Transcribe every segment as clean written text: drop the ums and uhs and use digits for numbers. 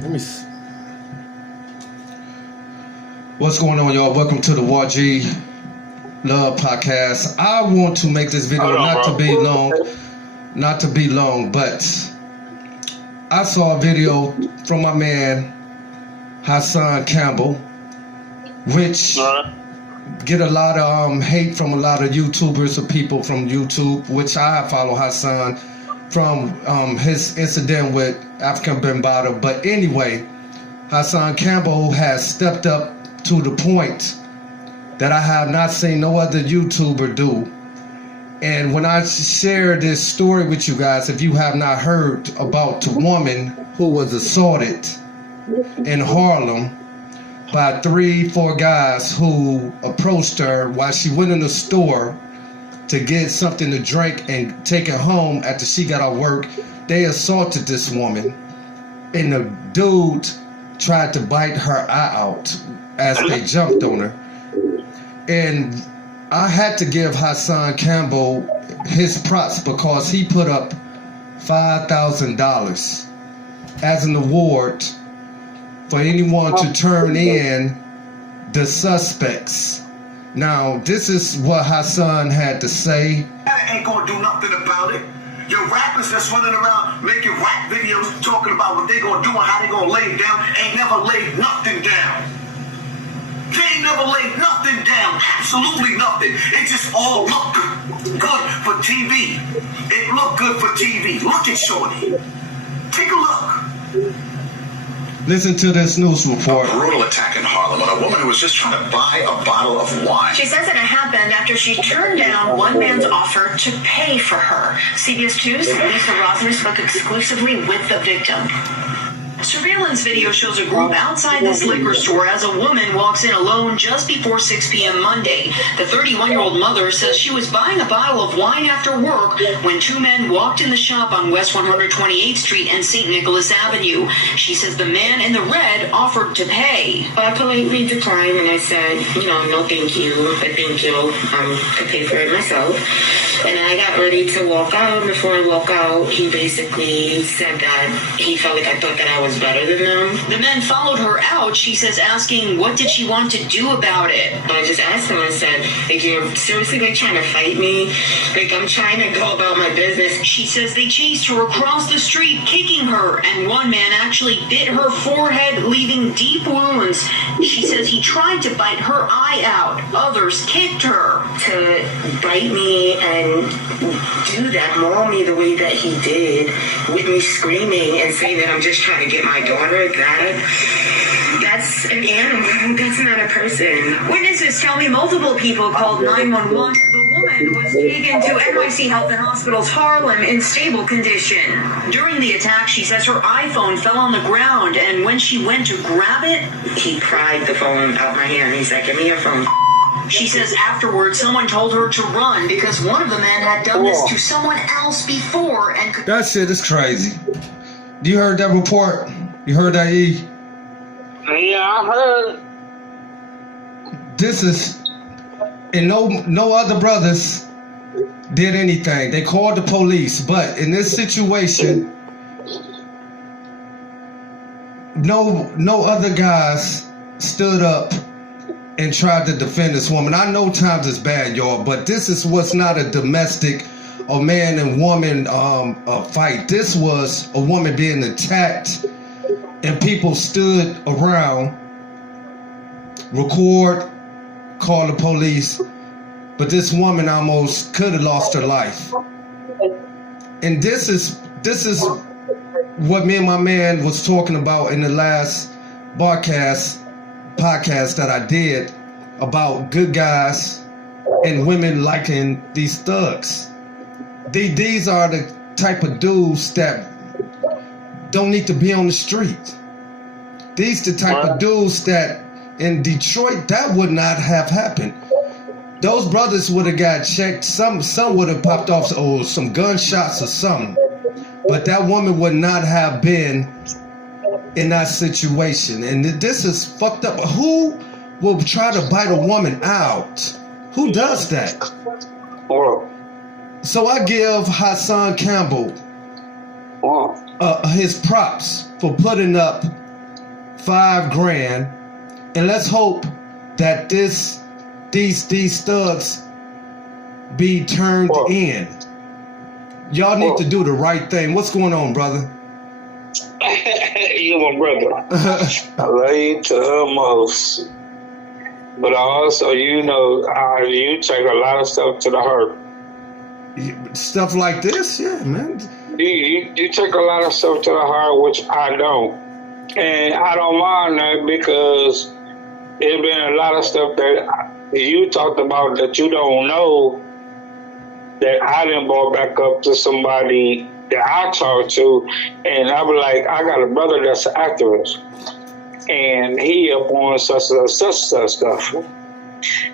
Let me see. What's going on, y'all? Welcome to the YG Love Podcast. I want to make this video not to be long, but I saw a video from my man Hassan Campbell, which get a lot of hate from a lot of YouTubers or people from YouTube, which I follow Hassan from his incident with African Bambaataa. But anyway, Hassan Campbell has stepped up to the point that I have not seen no other YouTuber do. And when I share this story with you guys, if you have not heard about the woman who was assaulted in Harlem by 3-4 guys who approached her while she went in the store to get something to drink and take it home after she got out of work. They assaulted this woman, and the dude tried to bite her eye out as they jumped on her. And I had to give Hassan Campbell his props because he put up $5,000 as an award for anyone to turn in the suspects. Now, this is what Hassan had to say. Ain't gonna do nothing about it. Your rappers that's running around making rap videos talking about what they gonna do and how they gonna lay it down ain't never laid nothing down. They ain't never laid nothing down. Absolutely nothing. It just all look good for TV. It looked good for TV. Look at Shorty. Take a look. Listen to this news report. A brutal attack in Harlem on a woman who was just trying to buy a bottle of wine. She says it happened after she turned down one man's offer to pay for her. CBS 2's Lisa Rosner spoke exclusively with the victim. Surveillance video shows a group outside this liquor store as a woman walks in alone just before 6 p.m. Monday. The 31-year-old mother says she was buying a bottle of wine after work when two men walked in the shop on West 128th Street and St. Nicholas Avenue. She says the man in the red offered to pay. I politely declined and I said, no thank you, but thank you. I could pay for it myself. And I got ready to walk out. Before I walk out, he basically said that he felt like I thought that I was better than them. The men followed her out, she says, asking what did she want to do about it. I just asked him, I said, you're seriously trying to fight me? I'm trying to go about my business. She says they chased her across the street, kicking her, and one man actually bit her forehead, leaving deep wounds. She says he tried to bite her eye out. Others kicked her. To bite me and do that, maul me the way that he did, with me screaming and saying that I'm just trying to get my daughter, that's an animal. That's not a person. Witnesses tell me multiple people called 911. The woman was taken to NYC Health and Hospital's Harlem in stable condition. During the attack, she says her iPhone fell on the ground, and when she went to grab it, he pried the phone out my hand. He's like, give me your phone. She says afterwards someone told her to run because one of the men had done this to someone else before and could... That shit is crazy. You heard that report? You heard that, E? Yeah, I heard. This is... And no other brothers did anything. They called the police. But in this situation, no other guys stood up and tried to defend this woman. I know times is bad, y'all, but this is what's not a domestic or man and woman fight. This was a woman being attacked, and people stood around, record, call the police, but this woman almost could have lost her life. And this is what me and my man was talking about in the last podcast that I did about good guys and women liking these thugs. These are the type of dudes that don't need to be on the street. These the type of dudes that in Detroit that would not have happened. Those brothers would have got checked. Some would have popped off or some gunshots or something. But that woman would not have been in that situation. And this is fucked up. Who will try to bite a woman out? Who does that? So I give Hassan Campbell his props for putting up $5,000, and let's hope that these thugs be turned in. Y'all need to do the right thing. What's going on, brother? You my brother. I love you to the most. But also, you know, you take a lot of stuff to the heart. Stuff like this? Yeah, man. You take a lot of stuff to the heart, which I don't. And I don't mind that because there's been a lot of stuff that you talked about that you don't know that I didn't brought back up to somebody that I talked to. And I was like, I got a brother that's an activist. And he up on such stuff. And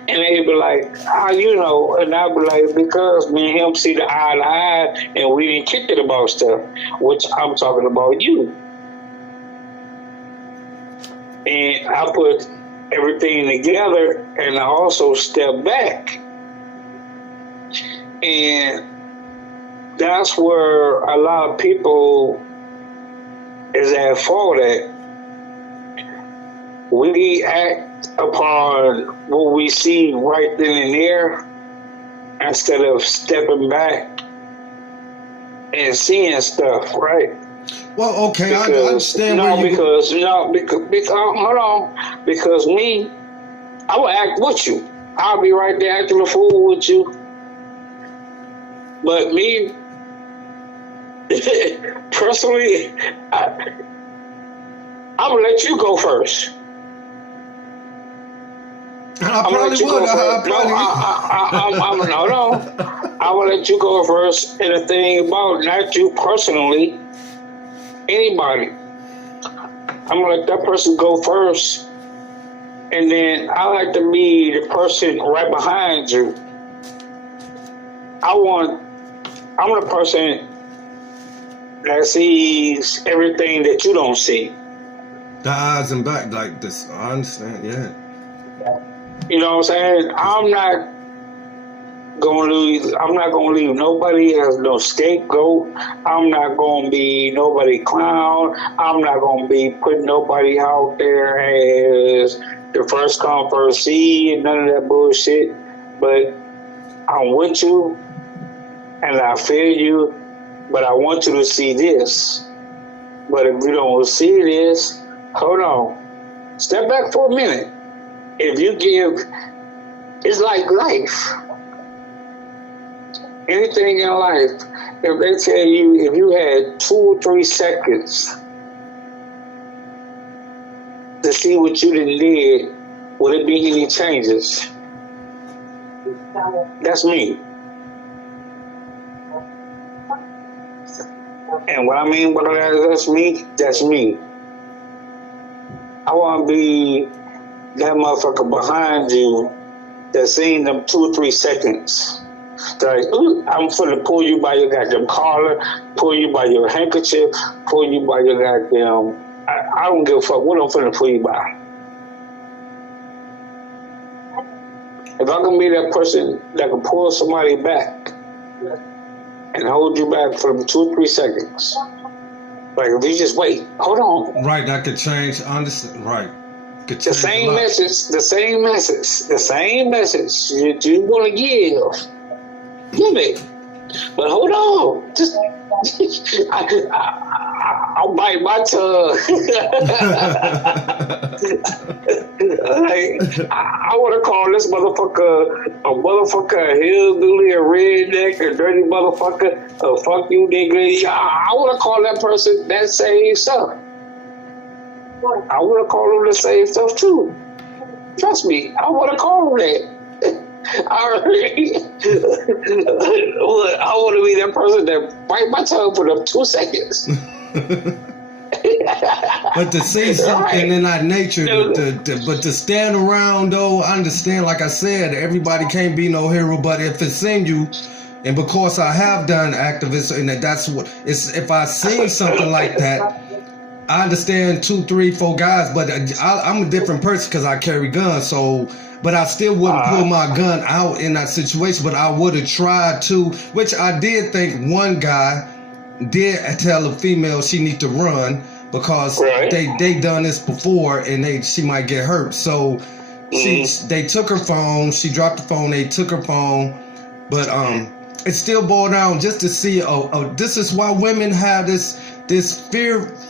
they'd be like, how you know? And I'd be like, because me and him see the eye to eye and we didn't kick it about stuff, which I'm talking about you. And I put everything together and I also stepped back. And that's where a lot of people is at fault at. We act upon what we see right then and there instead of stepping back and seeing stuff, right? Well, okay, I understand because hold on. Because me, I will act with you. I'll be right there acting a fool with you. But me, personally, I'm gonna let you go first. I probably would. I will let you go first. And the thing about not you personally, anybody, I'm gonna let that person go first, and then I like to be the person right behind you. I'm the person that sees everything that you don't see. The eyes and back like this. I understand. Yeah. You know what I'm saying? I'm not gonna leave nobody as no scapegoat. I'm not gonna be nobody clown. I'm not gonna be putting nobody out there as the first come, first see, and none of that bullshit. But I'm with you and I feel you, but I want you to see this. But if you don't see this, hold on. Step back for a minute. If you give, it's like life. Anything in life, if they tell you, if you had 2 or 3 seconds to see what you done did, would it be any changes? That's me. And what I mean by that's me, that's me. I want to be that motherfucker behind you that seen them 2 or 3 seconds. Like, ooh, I'm finna pull you by your goddamn collar, pull you by your handkerchief, pull you by your goddamn. I don't give a fuck what I'm finna pull you by. If I can be that person that can pull somebody back and hold you back for 2 or 3 seconds, like if you just wait, hold on. Right, that could change. Understand? Right. The same message you want to give it. But hold on, just I'll bite my tongue. Like, I want to call this motherfucker a hillbilly, a redneck, a dirty motherfucker, a fuck you nigga. I want to call that person that same stuff. I want to call them the same stuff too. Trust me, I want to call them that. I want to be that person that bite my tongue for them 2 seconds. But to say something in our nature, but to stand around though, I understand. Like I said, everybody can't be no hero. But if it's in you, and because I have done activists, and that's what it's. If I seen something like that, I understand 2, 3, 4 guys. But I'm a different person because I carry guns. So. But I still wouldn't pull my gun out in that situation. But I would have tried to, which I did think one guy did tell a female she need to run. because Right. they done this before and she might get hurt. So they took her phone. She dropped the phone. They took her phone, but it still boiled down just to see. This is why women have this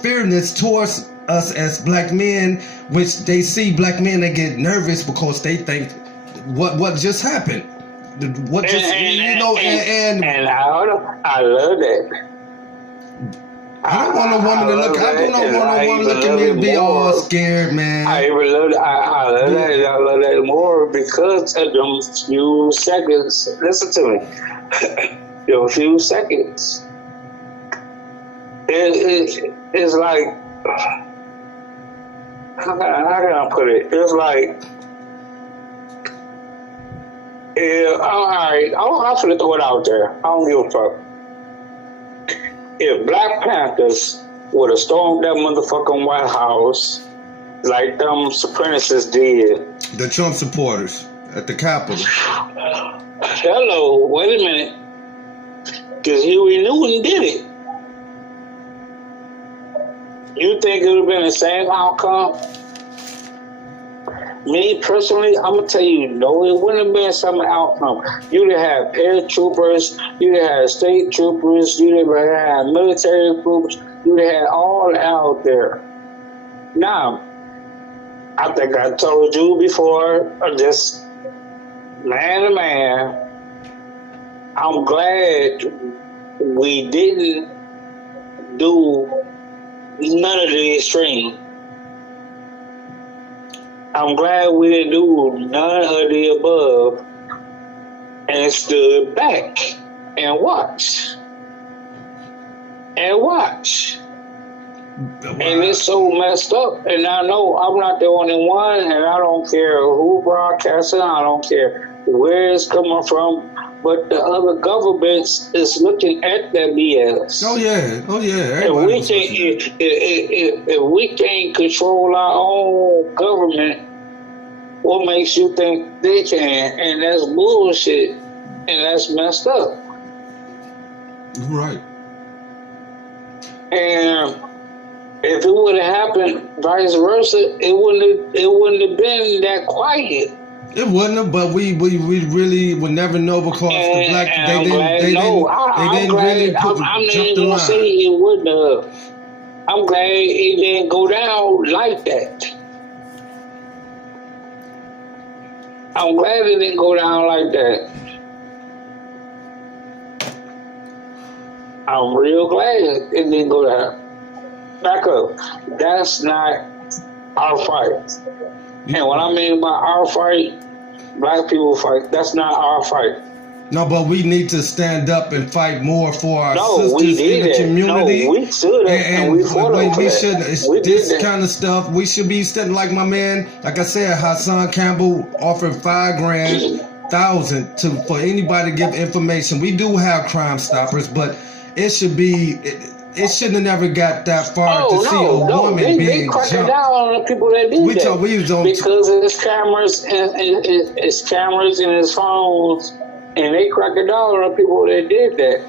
fearness towards us as black men, which they see black men, they get nervous because they think what just happened. What just and I love that. I don't want a woman to look. I do not want a woman looking at me to be all scared, man. I even love that. I love that. I love that more because of them few seconds. Listen to me. Them few seconds. It's like, how can I put it? It's like, all right, I'm just gonna throw it out there. I don't give a fuck. If Black Panthers would have stormed that motherfucking White House like them supremacists did. The Trump supporters at the Capitol. Hello, wait a minute. Because Huey Newton did it. You think it would have been the same outcome? Me personally, I'm gonna tell you, no, it wouldn't have been some outcome. You'd have had paratroopers, you'd have had state troopers, you'd have had military groups, you'd have had all out there. Now, I think I told you before, just man to man, I'm glad we didn't do none of the extreme. I'm glad we didn't do none of the above and stood back and watched. And watch. And it's so messed up. And I know I'm not the only one, and I don't care who broadcasts it, I don't care where it's coming from, but the other governments is looking at that BS. Oh yeah. If we can't control our own government, what makes you think they can? And that's bullshit. And that's messed up. Right. And if it would have happened vice versa, it wouldn't have been that quiet. It wouldn't have, but we really would never know because the black they didn't really jump the line. Say it wouldn't have. I'm glad it didn't go down like that. I'm glad it didn't go down like that. I'm real glad it didn't go down. Back up. That's not our fight. And what I mean by our fight, black people fight, that's not our fight. No, but we need to stand up and fight more for our sisters we did in the community. No, we stood up and we fought over that. This kind of stuff, we should be standing like my man, like I said, Hassan Campbell offered $5,000 for anybody to give information. We do have Crime Stoppers, but it should be... It shouldn't have never got that far see a woman being jumped. They down on the people that did that. Because it's cameras and it's phones, and they crack it down on the people that did that.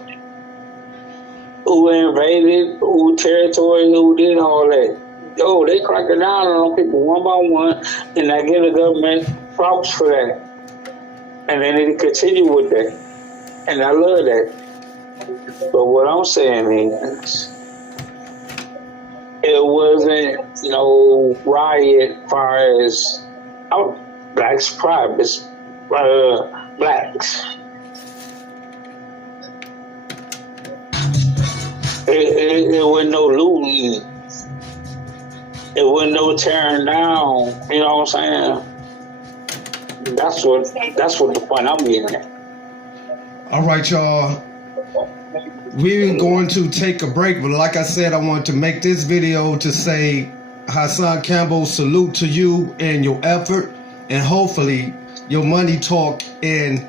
Who invaded, who territory, who did all that. Oh, they crack it down on people one by one, and I give the government props for that. And then they continue with that. And I love that. But what I'm saying is, it wasn't no riot far as blacks' pride, it's blacks. It wasn't no looting. It wasn't no tearing down. You know what I'm saying? That's what the point I'm getting at. All right, y'all. We're going to take a break, but like I said, I wanted to make this video to say, Hassan Campbell, salute to you and your effort, and hopefully your money talk and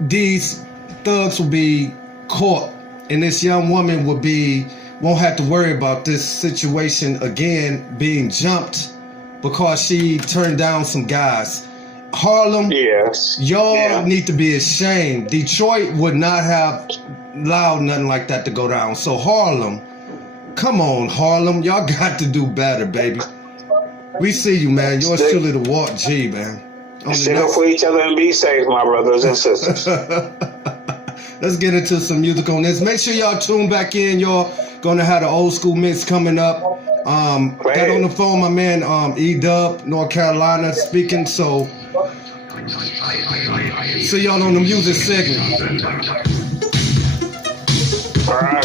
these thugs will be caught, and this young woman won't have to worry about this situation again, being jumped because she turned down some guys. Harlem, y'all need to be ashamed. Detroit would not have allowed nothing like that to go down. So Harlem, Come on, Harlem. Y'all got to do better, baby. We see you, man. Yours truly the Walk G, man. Stick up for each other and be safe, my brothers and sisters. Let's get into some music on this. Make sure y'all tune back in. Y'all gonna have the old school mix coming up. Got on the phone my man E-Dub, North Carolina, speaking. So see y'all on the music segment. All right.